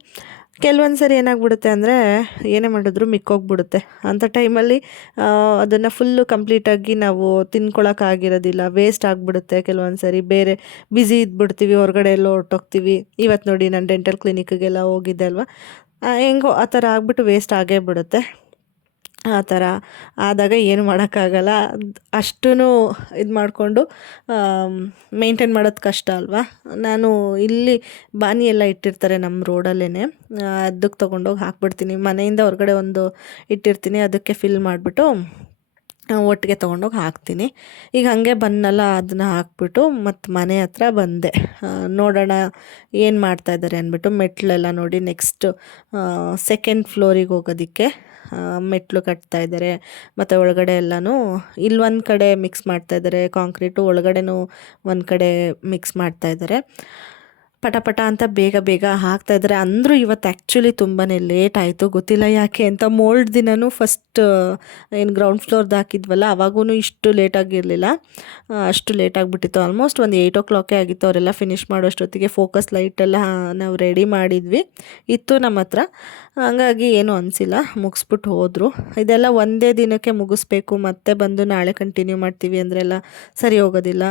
ಕೆಲವೊಂದು ಸರಿ ಏನಾಗ್ಬಿಡುತ್ತೆ ಅಂದರೆ ಏನೇ ಮಾಡಿದ್ರು ಮಿಕ್ಕೋಗ್ಬಿಡುತ್ತೆ. ಅಂಥ ಟೈಮಲ್ಲಿ ಅದನ್ನು ಫುಲ್ಲು ಕಂಪ್ಲೀಟಾಗಿ ನಾವು ತಿನ್ಕೊಳಕ್ಕಾಗಿರೋದಿಲ್ಲ, ವೇಸ್ಟ್ ಆಗಿಬಿಡುತ್ತೆ. ಕೆಲವೊಂದು ಸರಿ ಬೇರೆ ಬ್ಯುಸಿ ಇದ್ಬಿಡ್ತೀವಿ, ಹೊರಗಡೆ ಎಲ್ಲೋ ಹೊರಟೋಗ್ತೀವಿ. ಇವತ್ತು ನೋಡಿ ನಾನು ಡೆಂಟಲ್ ಕ್ಲಿನಿಕ್ಗೆಲ್ಲ ಹೋಗಿದ್ದೆ ಅಲ್ವಾ, ಹೆಂಗೋ ಆ ಥರ ಆಗಿಬಿಟ್ಟು ವೇಸ್ಟ್ ಆಗೇ ಬಿಡುತ್ತೆ. ಆ ಥರ ಆದಾಗ ಏನು ಮಾಡೋಕ್ಕಾಗಲ್ಲ. ಅಷ್ಟೂ ಇದು ಮಾಡಿಕೊಂಡು ಮೇಂಟೈನ್ ಮಾಡೋದು ಕಷ್ಟ ಅಲ್ವಾ. ನಾನು ಇಲ್ಲಿ ಬಾಣಿ ಎಲ್ಲ ಇಟ್ಟಿರ್ತಾರೆ ನಮ್ಮ ರೋಡಲ್ಲೇ, ಅದಕ್ಕೆ ತೊಗೊಂಡೋಗಿ ಹಾಕ್ಬಿಡ್ತೀನಿ. ಮನೆಯಿಂದ ಹೊರಗಡೆ ಒಂದು ಇಟ್ಟಿರ್ತೀನಿ, ಅದಕ್ಕೆ ಫಿಲ್ ಮಾಡಿಬಿಟ್ಟು ಒಟ್ಟಿಗೆ ತೊಗೊಂಡೋಗಿ ಹಾಕ್ತೀನಿ. ಈಗ ಹಾಗೆ ಬಂದನಲ್ಲ, ಅದನ್ನು ಹಾಕ್ಬಿಟ್ಟು ಮತ್ತು ಮನೆ ಹತ್ರ ಬಂದೆ. ನೋಡೋಣ ಏನು ಮಾಡ್ತಾಯಿದ್ದಾರೆ ಅಂದ್ಬಿಟ್ಟು ಮೆಟ್ಲೆಲ್ಲ ನೋಡಿ, ನೆಕ್ಸ್ಟ್ ಸೆಕೆಂಡ್ ಫ್ಲೋರಿಗೆ ಹೋಗೋದಕ್ಕೆ ಮೆಟ್ಲು ಕಟ್ತಾಯಿದ್ದಾರೆ. ಮತ್ತು ಒಳಗಡೆ ಎಲ್ಲನೂ ಇಲ್ಲೊಂದು ಕಡೆ ಮಿಕ್ಸ್ ಮಾಡ್ತಾಯಿದ್ದಾರೆ ಕಾಂಕ್ರೀಟು, ಒಳಗಡೆನೂ ಒಂದು ಕಡೆ ಮಿಕ್ಸ್ ಮಾಡ್ತಾಯಿದ್ದಾರೆ. ಪಟ ಪಟ ಅಂತ ಬೇಗ ಬೇಗ ಹಾಕ್ತಾಯಿದ್ದಾರೆ. ಅಂದರೂ ಇವತ್ತು ಆ್ಯಕ್ಚುಲಿ ತುಂಬಾ ಲೇಟ್ ಆಯಿತು, ಗೊತ್ತಿಲ್ಲ ಯಾಕೆ ಅಂತ. ಮೋಲ್ಡ್ ದಿನವೂ ಫಸ್ಟ್ ಏನು ಗ್ರೌಂಡ್ ಫ್ಲೋರ್ದು ಹಾಕಿದ್ವಲ್ಲ, ಅವಾಗೂ ಇಷ್ಟು ಲೇಟಾಗಿರಲಿಲ್ಲ. ಅಷ್ಟು ಲೇಟ್ ಆಗಿಬಿಟ್ಟಿತ್ತು. ಆಲ್ಮೋಸ್ಟ್ ಒಂದು 8 ಆಗಿತ್ತು ಅವರೆಲ್ಲ ಫಿನಿಷ್ ಮಾಡೋಷ್ಟೊತ್ತಿಗೆ. ಫೋಕಸ್ ಲೈಟೆಲ್ಲ ನಾವು ರೆಡಿ ಮಾಡಿದ್ವಿ, ಇತ್ತು ನಮ್ಮ ಹತ್ರ. ಹಂಗಾಗಿ ಏನೂ ಅನಿಸಿಲ್ಲ, ಮುಗಿಸ್ಬಿಟ್ಟು ಹೋದರು. ಇದೆಲ್ಲ ಒಂದೇ ದಿನಕ್ಕೆ ಮುಗಿಸ್ಬೇಕು, ಮತ್ತೆ ಬಂದು ನಾಳೆ ಕಂಟಿನ್ಯೂ ಮಾಡ್ತೀವಿ ಅಂದ್ರೆಲ್ಲ ಸರಿ ಹೋಗೋದಿಲ್ಲ.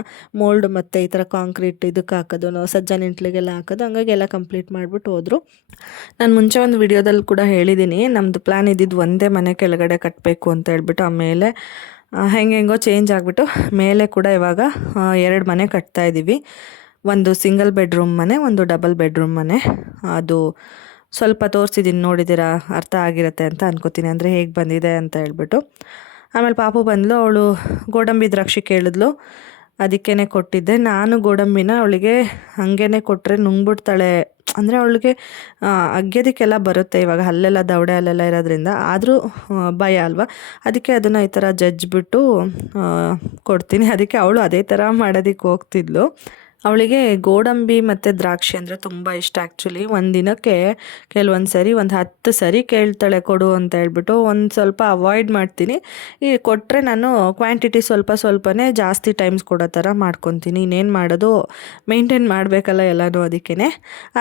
ಮೋಲ್ಡ್ ಮತ್ತು ಈ ಥರ ಕಾಂಕ್ರೀಟ್ ಇದಕ್ಕೆ ಹಾಕೋದು, ಸಜ್ಜಾ ನಿಂಟ್ಲಿಗೆಲ್ಲ ಹಾಕೋದು, ಹಂಗಾಗಿ ಎಲ್ಲ ಕಂಪ್ಲೀಟ್ ಮಾಡಿಬಿಟ್ಟು ಹೋದರು. ನಾನು ಮುಂಚೆ ಒಂದು ವಿಡಿಯೋದಲ್ಲಿ ಕೂಡ ಹೇಳಿದ್ದೀನಿ, ನಮ್ಮದು ಪ್ಲ್ಯಾನ್ ಇದ್ದಿದ್ದು ಒಂದೇ ಮನೆ ಕೆಳಗಡೆ ಕಟ್ಟಬೇಕು ಅಂತ ಹೇಳ್ಬಿಟ್ಟು. ಆಮೇಲೆ ಹೆಂಗೆಂಗೋ ಚೇಂಜ್ ಆಗಿಬಿಟ್ಟು ಮೇಲೆ ಕೂಡ ಇವಾಗ 2 ಮನೆ ಕಟ್ತಾಯಿದ್ದೀವಿ. ಒಂದು ಸಿಂಗಲ್ ಬೆಡ್ರೂಮ್ ಮನೆ, ಒಂದು ಡಬಲ್ ಬೆಡ್ರೂಮ್ ಮನೆ. ಅದು ಸ್ವಲ್ಪ ತೋರಿಸಿದ್ದೀನಿ, ನೋಡಿದ್ದೀರಾ, ಅರ್ಥ ಆಗಿರುತ್ತೆ ಅಂತ ಅನ್ಕೋತೀನಿ, ಅಂದರೆ ಹೇಗೆ ಬಂದಿದೆ ಅಂತ ಹೇಳ್ಬಿಟ್ಟು. ಆಮೇಲೆ ಪಾಪು ಬಂದಳು, ಅವಳು ಗೋಡಂಬಿ ದ್ರಾಕ್ಷಿ ಕೇಳಿದ್ಲು, ಅದಕ್ಕೇ ಕೊಟ್ಟಿದ್ದೆ. ನಾನು ಗೋಡಂಬಿನ ಅವಳಿಗೆ ಹಾಗೇ ಕೊಟ್ಟರೆ ನುಂಗ್ಬಿಡ್ತಾಳೆ, ಅಂದರೆ ಅವಳಿಗೆ ಅಗ್ಯೋದಕ್ಕೆಲ್ಲ ಬರುತ್ತೆ ಇವಾಗ, ಹಲ್ಲೆಲ್ಲ ದವಡೆ ಅಲ್ಲೆಲ್ಲ ಇರೋದ್ರಿಂದ. ಆದರೂ ಭಯ ಅಲ್ವಾ, ಅದಕ್ಕೆ ಅದನ್ನು ಈ ಥರ ಜಜ್ಜಿಬಿಟ್ಟು ಕೊಡ್ತೀನಿ. ಅದಕ್ಕೆ ಅವಳು ಅದೇ ಥರ ಮಾಡೋದಕ್ಕೆ ಹೋಗ್ತಿದ್ಲು. ಅವಳಿಗೆ ಗೋಡಂಬಿ ಮತ್ತು ದ್ರಾಕ್ಷಿ ಅಂದರೆ ತುಂಬ ಇಷ್ಟ. ಆ್ಯಕ್ಚುಲಿ ಒಂದು ದಿನಕ್ಕೆ ಕೆಲವೊಂದು ಸರಿ ಒಂದು 10 ಸರಿ ಕೇಳ್ತಾಳೆ ಕೊಡು ಅಂತ ಹೇಳ್ಬಿಟ್ಟು. ಒಂದು ಸ್ವಲ್ಪ ಅವಾಯ್ಡ್ ಮಾಡ್ತೀನಿ, ಈ ಕೊಟ್ಟರೆ ನಾನು ಕ್ವಾಂಟಿಟಿ ಸ್ವಲ್ಪನೇ ಜಾಸ್ತಿ ಟೈಮ್ಸ್ ಕೊಡೋ ಥರ ಮಾಡ್ಕೊತೀನಿ. ಇನ್ನೇನು ಮಾಡೋದು, ಮೇಂಟೈನ್ ಮಾಡಬೇಕಲ್ಲ ಎಲ್ಲನೂ, ಅದಕ್ಕೇ.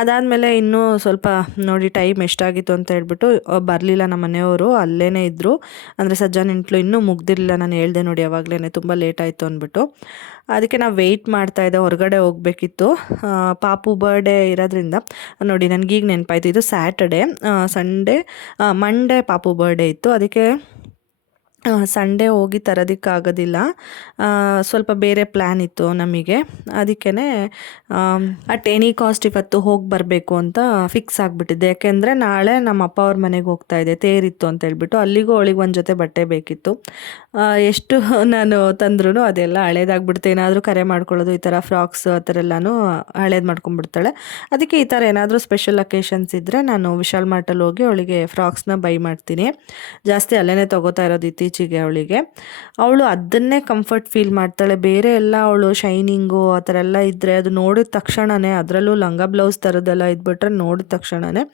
ಅದಾದಮೇಲೆ ಇನ್ನೂ ಸ್ವಲ್ಪ ನೋಡಿ ಟೈಮ್ ಎಷ್ಟಾಗಿತ್ತು ಅಂತ ಹೇಳ್ಬಿಟ್ಟು ಬರಲಿಲ್ಲ ನಮ್ಮ ಮನೆಯವರು, ಅಲ್ಲೇ ಇದ್ದರು. ಅಂದರೆ ಸಜ್ಜಾ ನಿಂಟ್ಲು ಇನ್ನೂ ಮುಗ್ದಿರಲಿಲ್ಲ, ನಾನು ಹೇಳ್ದೆ ನೋಡಿ ಅವಾಗಲೇ ತುಂಬ ಲೇಟ್ ಆಯಿತು ಅಂದ್ಬಿಟ್ಟು. ಅದಕ್ಕೆ ನಾವು ವೆಯ್ಟ್ ಮಾಡ್ತಾಯಿದ್ದೆ, ಹೊರಗಡೆ ಹೋಗಬೇಕಿತ್ತು. ಪಾಪು ಬರ್ಡೇ ಇರೋದ್ರಿಂದ ನೋಡಿ ನನಗೀಗ ನೆನಪಾಯ್ತು, ಇದು ಸ್ಯಾಟರ್ಡೆ, ಮಂಡೇ ಪಾಪು ಬರ್ಡೇ ಇತ್ತು. ಅದಕ್ಕೆ ಸಂಡೇ ಹೋಗಿ ತರೋದಕ್ಕಾಗೋದಿಲ್ಲ, ಸ್ವಲ್ಪ ಬೇರೆ ಪ್ಲ್ಯಾನ್ ಇತ್ತು ನಮಗೆ. ಅದಕ್ಕೇ ಅಟ್ ಎನಿ ಕಾಸ್ಟ್ ಇವತ್ತು ಹೋಗಿ ಬರಬೇಕು ಅಂತ ಫಿಕ್ಸ್ ಆಗಿಬಿಟ್ಟಿದ್ದೆ. ಯಾಕೆಂದರೆ ನಾಳೆ ನಮ್ಮ ಅಪ್ಪ ಅವ್ರ ಮನೆಗೆ ಹೋಗ್ತಾಯಿದ್ದೆ, ತೇರಿತ್ತು ಅಂತ ಹೇಳ್ಬಿಟ್ಟು. ಅಲ್ಲಿಗೂ ಅವಳಿಗೆ ಒಂದು ಜೊತೆ ಬಟ್ಟೆ ಬೇಕಿತ್ತು. ಎಷ್ಟು ನಾನು ತಂದ್ರೂ ಅದೆಲ್ಲ ಹಳೇದಾಗ್ಬಿಡ್ತು. ಏನಾದರೂ ಕರೆ ಮಾಡ್ಕೊಳ್ಳೋದು, ಈ ಥರ ಫ್ರಾಕ್ಸ್ ಆ ಥರ ಎಲ್ಲನೂ ಹಳೇದು ಮಾಡ್ಕೊಂಡ್ಬಿಡ್ತಾಳೆ. ಅದಕ್ಕೆ ಈ ಥರ ಏನಾದರೂ ಸ್ಪೆಷಲ್ ಅಕೇಶನ್ಸ್ ಇದ್ದರೆ ನಾನು ವಿಶಾಲ್ ಮಾರ್ಟಲ್ಲಿ ಹೋಗಿ ಅವಳಿಗೆ ಫ್ರಾಕ್ಸ್ನ ಬೈ ಮಾಡ್ತೀನಿ. ಜಾಸ್ತಿ ಅಲ್ಲೇ ತೊಗೋತಾ ಇರೋದು ಇತ್ತೀಚೆಗೆ ಅವಳಿಗೆ. ಅವಳು ಅದನ್ನೇ ಕಂಫರ್ಟ್ ಫೀಲ್ ಮಾಡ್ತಾಳೆ. ಬೇರೆ ಎಲ್ಲ ಅವಳು ಶೈನಿಂಗು ಆ ಥರ ಎಲ್ಲ ಇದ್ದರೆ ಅದು ನೋಡಿದ ತಕ್ಷಣವೇ, ಅದರಲ್ಲೂ ಲಂಗ ಬ್ಲೌಸ್ ಥರದ್ದೆಲ್ಲ ಇದ್ಬಿಟ್ರೆ ನೋಡಿದ ತಕ್ಷಣವೇ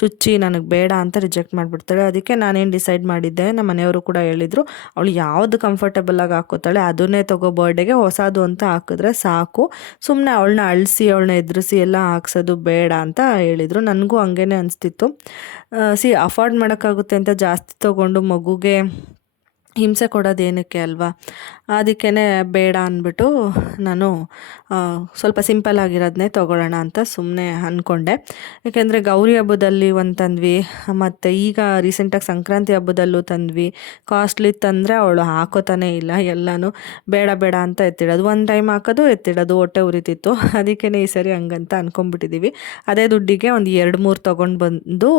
ಚುಚ್ಚಿ ನನಗೆ ಬೇಡ ಅಂತ ರಿಜೆಕ್ಟ್ ಮಾಡಿಬಿಡ್ತಾಳೆ. ಅದಕ್ಕೆ ನಾನೇನು ಡಿಸೈಡ್ ಮಾಡಿದ್ದೆ, ನಮ್ಮ ಮನೆಯವರು ಕೂಡ ಹೇಳಿದರು, ಅವಳು ಯಾವುದು ಕಂಫರ್ಟಬಲಾಗಿ ಹಾಕೋತಾಳೆ ಅದನ್ನೇ ತಗೋ, ಬರ್ಡೇಗೆ ಹೊಸದು ಅಂತ ಹಾಕಿದ್ರೆ ಸಾಕು, ಸುಮ್ಮನೆ ಅವಳನ್ನ ಅಳಿಸಿ ಅವಳನ್ನ ಎದುರಿಸಿ ಎಲ್ಲ ಹಾಕ್ಸೋದು ಬೇಡ ಅಂತ ಹೇಳಿದರು. ನನಗೂ ಹಂಗೇ ಅನಿಸ್ತಿತ್ತು. ಅಫೋರ್ಡ್ ಮಾಡೋಕ್ಕಾಗುತ್ತೆ ಅಂತ ಜಾಸ್ತಿ ತೊಗೊಂಡು ಮಗುಗೆ ಹಿಂಸೆ ಕೊಡೋದು ಏನಕ್ಕೆ ಅಲ್ವಾ, ಅದಕ್ಕೇ ಬೇಡ ಅಂದ್ಬಿಟ್ಟು ನಾನು ಸ್ವಲ್ಪ ಸಿಂಪಲ್ ಆಗಿರೋದನ್ನೇ ತೊಗೊಳ್ಳೋಣ ಅಂತ ಸುಮ್ಮನೆ ಅಂದ್ಕೊಂಡೆ. ಯಾಕೆಂದರೆ ಗೌರಿ ಹಬ್ಬದಲ್ಲಿ ಒಂದು ತಂದ್ವಿ, ಮತ್ತು ಈಗ ರೀಸೆಂಟಾಗಿ ಸಂಕ್ರಾಂತಿ ಹಬ್ಬದಲ್ಲೂ ತಂದ್ವಿ. ಕಾಸ್ಟ್ಲಿ ತಂದರೆ ಅವಳು ಹಾಕೋತಾನೇ ಇಲ್ಲ, ಎಲ್ಲನೂ ಬೇಡ ಬೇಡ ಅಂತ ಎತ್ತಿಡೋದು. ಒಂದು ಟೈಮ್ ಹಾಕೋದು ಎತ್ತಿಡೋದು, ಹೊಟ್ಟೆ ಉರಿತಿತ್ತು. ಅದಕ್ಕೇ ಈ ಸರಿ ಹಂಗಂತ ಅಂದ್ಕೊಂಡ್ಬಿಟ್ಟಿದ್ದೀವಿ. ಅದೇ ದುಡ್ಡಿಗೆ ಒಂದು 2-3 ತೊಗೊಂಡು ಬಂದು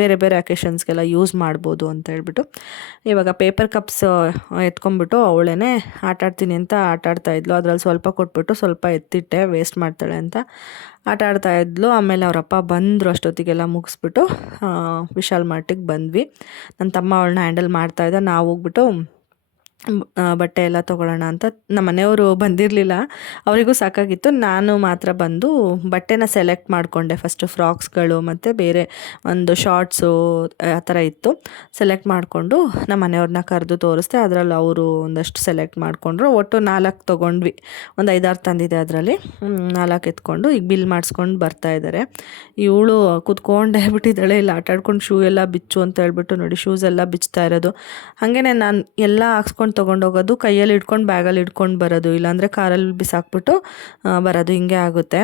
ಬೇರೆ ಬೇರೆ ಅಕೇಶನ್ಸ್ಗೆಲ್ಲ ಯೂಸ್ ಮಾಡ್ಬೋದು ಅಂತ ಹೇಳ್ಬಿಟ್ಟು. ಇವಾಗ ಪೇಪರ್ ಕಪ್ಸ್ ಎತ್ಕೊಂಡ್ಬಿಟ್ಟು ಅವಳೇ ಆಟಾಡ್ತೀನಿ ಅಂತ ಆಟಾಡ್ತಾಯಿದ್ಲು. ಅದ್ರಲ್ಲಿ ಸ್ವಲ್ಪ ಕೊಟ್ಬಿಟ್ಟು ಸ್ವಲ್ಪ ಎತ್ತಿಟ್ಟೆ, ವೇಸ್ಟ್ ಮಾಡ್ತಾಳೆ ಅಂತ ಆಟಾಡ್ತಾಯಿದ್ಲು. ಆಮೇಲೆ ಅವರಪ್ಪ ಬಂದರು, ಅಷ್ಟೊತ್ತಿಗೆಲ್ಲ ಮುಗಿಸ್ಬಿಟ್ಟು ವಿಶಾಲ್ ಮಾರ್ಟಿಗೆ ಬಂದ್ವಿ. ನನ್ನ ತಮ್ಮ ಅವಳನ್ನ ಹ್ಯಾಂಡಲ್ ಮಾಡ್ತಾಯಿದ್ದ. ನಾವು ಹೋಗ್ಬಿಟ್ಟು ಬಟ್ಟೆ ಎಲ್ಲ ತೊಗೊಳ್ಳೋಣ ಅಂತ. ನಮ್ಮ ಮನೆಯವರು ಬಂದಿರಲಿಲ್ಲ, ಅವರಿಗೂ ಸಾಕಾಗಿತ್ತು. ನಾನು ಮಾತ್ರ ಬಂದು ಬಟ್ಟೆನ ಸೆಲೆಕ್ಟ್ ಮಾಡಿಕೊಂಡೆ. ಫಸ್ಟು ಫ್ರಾಕ್ಸ್ಗಳು ಮತ್ತು ಬೇರೆ ಒಂದು ಶಾರ್ಟ್ಸು ಆ ಥರ ಇತ್ತು. ಸೆಲೆಕ್ಟ್ ಮಾಡಿಕೊಂಡು ನಮ್ಮ ಮನೆಯವ್ರನ್ನ ಕರೆದು ತೋರಿಸ್ದೆ. ಅದರಲ್ಲಿ ಅವರು ಒಂದಷ್ಟು ಸೆಲೆಕ್ಟ್ ಮಾಡಿಕೊಂಡ್ರು. ಒಟ್ಟು 4 ತೊಗೊಂಡ್ವಿ, ಒಂದು 5-6 ತಂದಿದೆ. ಅದರಲ್ಲಿ 4 ಎತ್ಕೊಂಡು ಈಗ ಬಿಲ್ ಮಾಡಿಸ್ಕೊಂಡು ಬರ್ತಾಯಿದ್ದಾರೆ. ಇವಳು ಕೂತ್ಕೊಂಡೇ ಬಿಟ್ಟಿದ್ದಾಳೆ, ಇಲ್ಲ ಆಟಾಡ್ಕೊಂಡು ಶೂ ಎಲ್ಲ ಬಿಚ್ಚು ಅಂತ ಹೇಳ್ಬಿಟ್ಟು ನೋಡಿ ಶೂಸ್ ಎಲ್ಲ ಬಿಚ್ತಾ ಇರೋದು. ಹಾಗೇ ನಾನು ಎಲ್ಲ ಹಾಕ್ಸ್ಕೊಂಡು ತೊಗೊಂಡೋಗೋದು, ಕೈಯಲ್ಲಿ ಇಟ್ಕೊಂಡು ಬ್ಯಾಗಲ್ಲಿ ಇಟ್ಕೊಂಡು ಬರೋದು, ಇಲ್ಲಾಂದರೆ ಕಾರಲ್ಲಿ ಬಿಸಾಕ್ಬಿಟ್ಟು ಬರೋದು, ಹಿಂಗೆ ಆಗುತ್ತೆ.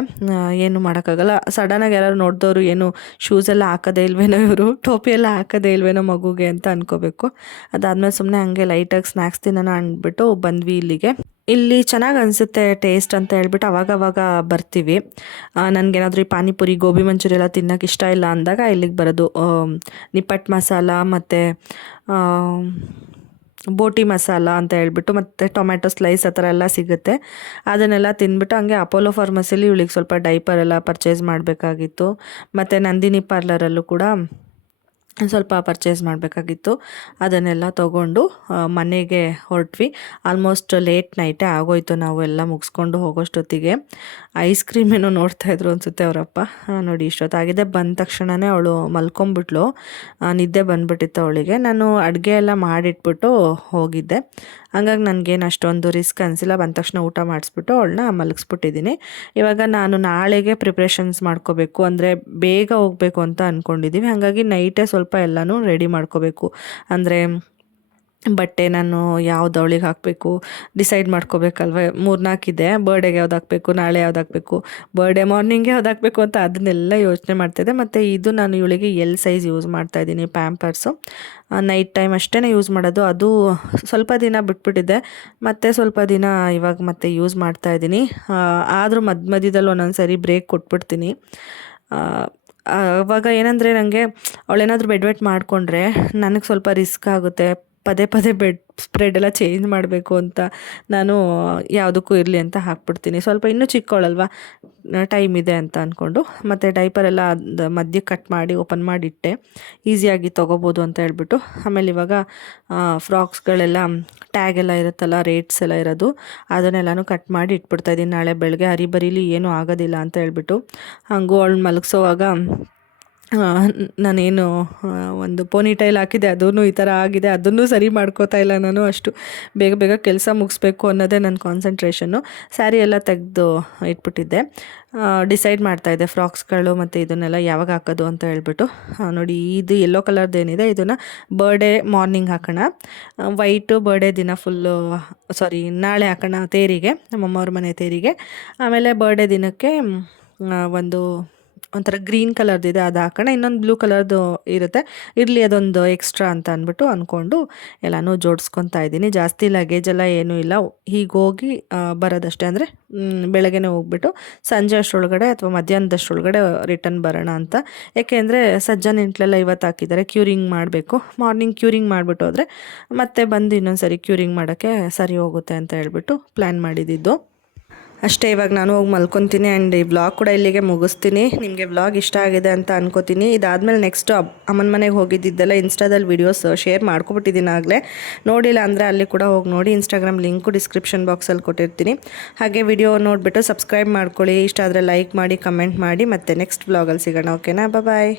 ಏನು ಮಾಡೋಕ್ಕಾಗಲ್ಲ. ಸಡನ್ನಾಗಿ ಯಾರು ನೋಡಿದವರು ಏನು ಶೂಸ್ ಎಲ್ಲ ಹಾಕೋದೇ ಇಲ್ವೇನೋ, ಇವರು ಟೋಪಿ ಎಲ್ಲ ಹಾಕೋದೇ ಇಲ್ವೇನೋ ಮಗುಗೆ ಅಂತ ಅನ್ಕೋಬೇಕು. ಅದಾದಮೇಲೆ ಸುಮ್ಮನೆ ಹಂಗೆ ಲೈಟಾಗಿ ಸ್ನ್ಯಾಕ್ಸ್ ತಿನ್ನೋಣ ಅಂದ್ಬಿಟ್ಟು ಬಂದ್ವಿ ಇಲ್ಲಿಗೆ. ಇಲ್ಲಿ ಚೆನ್ನಾಗಿ ಅನಿಸುತ್ತೆ ಟೇಸ್ಟ್ ಅಂತ ಹೇಳ್ಬಿಟ್ಟು ಅವಾಗವಾಗ ಬರ್ತೀವಿ. ನನಗೇನಾದರೂ ಈ ಪಾನಿಪುರಿ, ಗೋಬಿ ಮಂಚೂರಿ ಎಲ್ಲ ತಿನ್ನೋಕೆ ಇಷ್ಟ ಇಲ್ಲ ಅಂದಾಗ ಇಲ್ಲಿಗೆ ಬರೋದು. ನಿಪ್ಪಟ್ಟು ಮಸಾಲ ಮತ್ತು ಬೋಟಿ ಮಸಾಲ ಅಂತ ಹೇಳ್ಬಿಟ್ಟು, ಮತ್ತು ಟೊಮ್ಯಾಟೊ ಸ್ಲೈಸ್ ಆ ಥರ ಎಲ್ಲ ಸಿಗುತ್ತೆ. ಅದನ್ನೆಲ್ಲ ತಿಂದ್ಬಿಟ್ಟು ಹಂಗೆ ಅಪೋಲೋ ಫಾರ್ಮಸಿಲಿ ಇವಳಿಗೆ ಸ್ವಲ್ಪ ಡೈಪರ್ ಎಲ್ಲ ಪರ್ಚೇಸ್ ಮಾಡಬೇಕಾಗಿತ್ತು. ಮತ್ತು ನಂದಿನಿ ಪಾರ್ಲರಲ್ಲೂ ಕೂಡ ಸ್ವಲ್ಪ ಪರ್ಚೇಸ್ ಮಾಡಬೇಕಾಗಿತ್ತು. ಅದನ್ನೆಲ್ಲ ತೊಗೊಂಡು ಮನೆಗೆ ಹೊರಟ್ವಿ. ಆಲ್ಮೋಸ್ಟ್ ಲೇಟ್ ನೈಟೇ ಆಗೋಯ್ತು ನಾವು ಎಲ್ಲ ಮುಗಿಸ್ಕೊಂಡು ಹೋಗೋಷ್ಟೊತ್ತಿಗೆ. ಐಸ್ ಕ್ರೀಮ್ ಏನೋ ನೋಡ್ತಾಯಿದ್ರು ಅನಿಸುತ್ತೆ ಅವರಪ್ಪ. ನೋಡಿ ಇಷ್ಟೊತ್ತಾಗಿದೆ. ಬಂದ ತಕ್ಷಣವೇ ಅವಳು ಮಲ್ಕೊಂಬಿಟ್ಲು. ನಿದ್ದೆ ಬಂದುಬಿಟ್ಟಿತ್ತು ಅವಳಿಗೆ. ನಾನು ಅಡುಗೆ ಎಲ್ಲ ಮಾಡಿಟ್ಬಿಟ್ಟು ಹೋಗಿದ್ದೆ. ಹಂಗಾಗಿ ನನಗೇನು ಅಷ್ಟೊಂದು ರಿಸ್ಕ್ ಅನಿಸಿಲ್ಲ. ಬಂದ ತಕ್ಷಣ ಊಟ ಮಾಡಿಸ್ಬಿಟ್ಟು ಅವಳನ್ನ ಮಲಗಿಸ್ಬಿಟ್ಟಿದ್ದೀನಿ. ಇವಾಗ ನಾನು ನಾಳೆಗೆ ಪ್ರಿಪ್ರೇಷನ್ಸ್ ಮಾಡ್ಕೋಬೇಕು, ಅಂದರೆ ಬೇಗ ಹೋಗಬೇಕು ಅಂತ ಅಂದ್ಕೊಂಡಿದ್ದೀವಿ. ಹಾಗಾಗಿ ನೈಟೇ ಸ್ವಲ್ಪ ಎಲ್ಲನೂ ರೆಡಿ ಮಾಡ್ಕೋಬೇಕು. ಅಂದರೆ ಬಟ್ಟೆ ನಾನು ಯಾವ್ದು ಅವಳಿಗೆ ಹಾಕಬೇಕು ಡಿಸೈಡ್ ಮಾಡ್ಕೋಬೇಕಲ್ವ. 3-4 ಇದೆ. ಬರ್ಡೇಗೆ ಯಾವ್ದು ಹಾಕಬೇಕು, ನಾಳೆ ಯಾವ್ದು ಹಾಕಬೇಕು, ಬರ್ಡೇ ಮಾರ್ನಿಂಗೆ ಯಾವ್ದು ಹಾಕಬೇಕು ಅಂತ ಅದನ್ನೆಲ್ಲ ಯೋಚನೆ ಮಾಡ್ತಾಯಿದ್ದೆ. ಮತ್ತು ಇದು ನಾನು ಇವಳಿಗೆ ಎಲ್ ಸೈಜ್ ಯೂಸ್ ಮಾಡ್ತಾಯಿದ್ದೀನಿ ಪ್ಯಾಂಪರ್ಸು. ನೈಟ್ ಟೈಮ್ ಅಷ್ಟೇ ಯೂಸ್ ಮಾಡೋದು. ಅದು ಸ್ವಲ್ಪ ದಿನ ಬಿಟ್ಬಿಟ್ಟಿದ್ದೆ, ಮತ್ತು ಸ್ವಲ್ಪ ದಿನ ಇವಾಗ ಮತ್ತೆ ಯೂಸ್ ಮಾಡ್ತಾಯಿದ್ದೀನಿ. ಆದರೂ ಮಧ್ಯದಲ್ಲಿ ಒಂದೊಂದು ಸರಿ ಬ್ರೇಕ್ ಕೊಟ್ಬಿಡ್ತೀನಿ. ಅವಾಗ ಏನಂದರೆ ನನಗೆ ಅವಳೇನಾದರೂ ಬೆಡ್ ವೆಟ್ ಮಾಡಿಕೊಂಡ್ರೆ ನನಗೆ ಸ್ವಲ್ಪ ರಿಸ್ಕ್ ಆಗುತ್ತೆ. ಪದೇ ಪದೇ ಬೆಡ್ ಸ್ಪ್ರೆಡ್ ಎಲ್ಲ ಚೇಂಜ್ ಮಾಡಬೇಕು ಅಂತ ನಾನು ಯಾವುದಕ್ಕೂ ಇರಲಿ ಅಂತ ಹಾಕ್ಬಿಡ್ತೀನಿ. ಸ್ವಲ್ಪ ಇನ್ನೂ ಚಿಕ್ಕವಳಲ್ವ, ಟೈಮ್ ಇದೆ ಅಂತ ಅಂದ್ಕೊಂಡು. ಮತ್ತು ಡೈಪರೆಲ್ಲ ಮಧ್ಯೆ ಕಟ್ ಮಾಡಿ ಓಪನ್ ಮಾಡಿಟ್ಟೆ, ಈಸಿಯಾಗಿ ತೊಗೋಬೋದು ಅಂತ ಹೇಳ್ಬಿಟ್ಟು. ಆಮೇಲೆ ಇವಾಗ ಫ್ರಾಕ್ಸ್ಗಳೆಲ್ಲ ಟ್ಯಾಗ್ ಎಲ್ಲ ಇರುತ್ತಲ್ಲ, ರೇಟ್ಸ್ ಎಲ್ಲ ಇರೋದು, ಅದನ್ನೆಲ್ಲನೂ ಕಟ್ ಮಾಡಿ ಇಟ್ಬಿಡ್ತಾಯಿದ್ದೀನಿ. ನಾಳೆ ಬೆಳಗ್ಗೆ ಹರಿಬರಿಲಿ ಏನೂ ಆಗೋದಿಲ್ಲ ಅಂತ ಹೇಳ್ಬಿಟ್ಟು. ಹಾಗೂ ಅವಳು ಮಲಗಿಸೋವಾಗ ನಾನೇನು ಒಂದು ಪೋನಿ ಟೈಲ್ ಹಾಕಿದೆ, ಅದೂ ಈ ಥರ ಆಗಿದೆ. ಅದನ್ನು ಸರಿ ಮಾಡ್ಕೋತಾ ಇಲ್ಲ ನಾನು. ಅಷ್ಟು ಬೇಗ ಬೇಗ ಕೆಲಸ ಮುಗಿಸ್ಬೇಕು ಅನ್ನೋದೇ ನನ್ನ ಕಾನ್ಸಂಟ್ರೇಷನ್ನು. ಸ್ಯಾರಿ ಎಲ್ಲ ತೆಗೆದು ಇಟ್ಬಿಟ್ಟಿದ್ದೆ. ಡಿಸೈಡ್ ಮಾಡ್ತಾಯಿದ್ದೆ ಫ್ರಾಕ್ಸ್ಗಳು ಮತ್ತು ಇದನ್ನೆಲ್ಲ ಯಾವಾಗ ಹಾಕೋದು ಅಂತ ಹೇಳ್ಬಿಟ್ಟು. ನೋಡಿ, ಇದು ಯೆಲ್ಲೋ ಕಲರ್ದೇನಿದೆ ಇದನ್ನು ಬರ್ಡೇ ಮಾರ್ನಿಂಗ್ ಹಾಕೋಣ. ವೈಟು ಬರ್ಡೇ ದಿನ ಫುಲ್ಲು, ನಾಳೆ ಹಾಕೋಣ ತೇರಿಗೆ, ನಮ್ಮಮ್ಮವ್ರ ಮನೆ ತೇರಿಗೆ. ಆಮೇಲೆ ಬರ್ಡೇ ದಿನಕ್ಕೆ ಒಂಥರ ಗ್ರೀನ್ ಕಲರ್ದಿದೆ, ಅದು ಹಾಕೋಣ. ಇನ್ನೊಂದು ಬ್ಲೂ ಕಲರ್ದು ಇರುತ್ತೆ, ಇರಲಿ ಅದೊಂದು ಎಕ್ಸ್ಟ್ರಾ ಅಂತ ಅಂದ್ಬಿಟ್ಟು ಅಂದ್ಕೊಂಡು ಎಲ್ಲನೂ ಜೋಡಿಸ್ಕೊತಾ ಇದ್ದೀನಿ. ಜಾಸ್ತಿ ಲಗೇಜೆಲ್ಲ ಏನೂ ಇಲ್ಲ. ಹೀಗೆ ಹೋಗಿ ಬರೋದಷ್ಟೇ. ಅಂದರೆ ಬೆಳಗ್ಗೆನೇ ಹೋಗ್ಬಿಟ್ಟು ಸಂಜೆ ಅಷ್ಟರೊಳಗಡೆ ಅಥವಾ ಮಧ್ಯಾಹ್ನದಷ್ಟರೊಳಗಡೆ ರಿಟರ್ನ್ ಬರೋಣ ಅಂತ. ಏಕೆಂದರೆ ಸಜ್ಜನ ಇಂಟ್ಲೆಲ್ಲ ಇವತ್ತು ಹಾಕಿದ್ದಾರೆ, ಕ್ಯೂರಿಂಗ್ ಮಾಡಬೇಕು. ಮಾರ್ನಿಂಗ್ ಕ್ಯೂರಿಂಗ್ ಮಾಡಿಬಿಟ್ಟು ಹೋದರೆ ಮತ್ತೆ ಬಂದು ಇನ್ನೊಂದು ಸರಿ ಕ್ಯೂರಿಂಗ್ ಮಾಡೋಕ್ಕೆ ಸರಿ ಹೋಗುತ್ತೆ ಅಂತ ಹೇಳ್ಬಿಟ್ಟು ಪ್ಲ್ಯಾನ್ ಮಾಡಿದ್ದು ಅಷ್ಟೇ. ಇವಾಗ ನಾನು ಹೋಗಿ ಮಲ್ಕೊತೀನಿ. ಆ್ಯಂಡ್ ಈ ವ್ಲಾಗ್ ಕೂಡ ಇಲ್ಲಿಗೆ ಮುಗಿಸ್ತೀನಿ. ನಿಮಗೆ ವ್ಲಾಗ್ ಇಷ್ಟ ಆಗಿದೆ ಅಂತ ಅನ್ಕೋತೀನಿ. ಇದಾದಮೇಲೆ ನೆಕ್ಸ್ಟು ಅಮ್ಮನ ಮನೆಗೆ ಹೋಗಿದ್ದಿದ್ದೆಲ್ಲ ಇನ್ಸ್ಟಾದಲ್ಲಿ ವೀಡಿಯೋಸ್ ಶೇರ್ ಮಾಡ್ಕೊಬಿಟ್ಟಿದ್ದೀನಿ ಆಗಲೇ. ನೋಡಿಲ್ಲ ಅಂದರೆ ಅಲ್ಲಿ ಕೂಡ ಹೋಗಿ ನೋಡಿ. ಇನ್ಸ್ಟಾಗ್ರಾಮ್ ಲಿಂಕು ಡಿಸ್ಕ್ರಿಪ್ಷನ್ ಬಾಕ್ಸಲ್ಲಿ ಕೊಟ್ಟಿರ್ತೀನಿ. ಹಾಗೆ ವಿಡಿಯೋ ನೋಡಿಬಿಟ್ಟು ಸಬ್ಸ್ಕ್ರೈಬ್ ಮಾಡ್ಕೊಳ್ಳಿ. ಇಷ್ಟ ಆದರೆ ಲೈಕ್ ಮಾಡಿ, ಕಮೆಂಟ್ ಮಾಡಿ. ಮತ್ತು ನೆಕ್ಸ್ಟ್ ವ್ಲಾಗಲ್ಲಿ ಸಿಗೋಣ. ಓಕೆನಾ? ಬಾಯ್.